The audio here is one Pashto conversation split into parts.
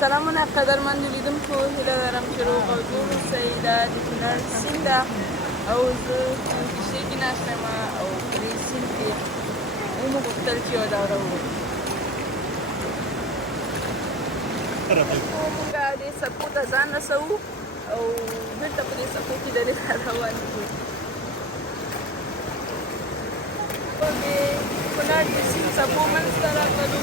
سلامونه قدرمند لیدونکو، هیله لرم چې روغ او جوړ اوسئ. دا د کنړ سیند ده او زه کوم کښتۍ کې ناسته یم او په دې سیند کې ومو غوښتل چې یوه دوره ووهو. موږ دې څپو ته ځان رسوو او بېرته په دې څپو کې د دې روان یو. په دې کنړ د سیند څپو منځ ته راغلو.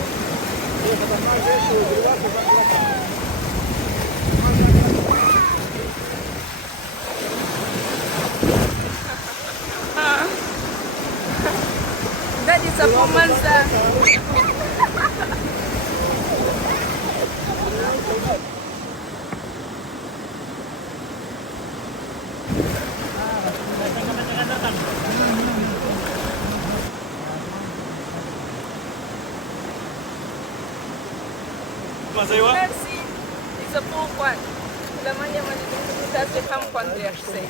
دا د څپو منځ ته کنړ سیند د څپو خوند له منځه تاسې هم خوند ترې اخیستی.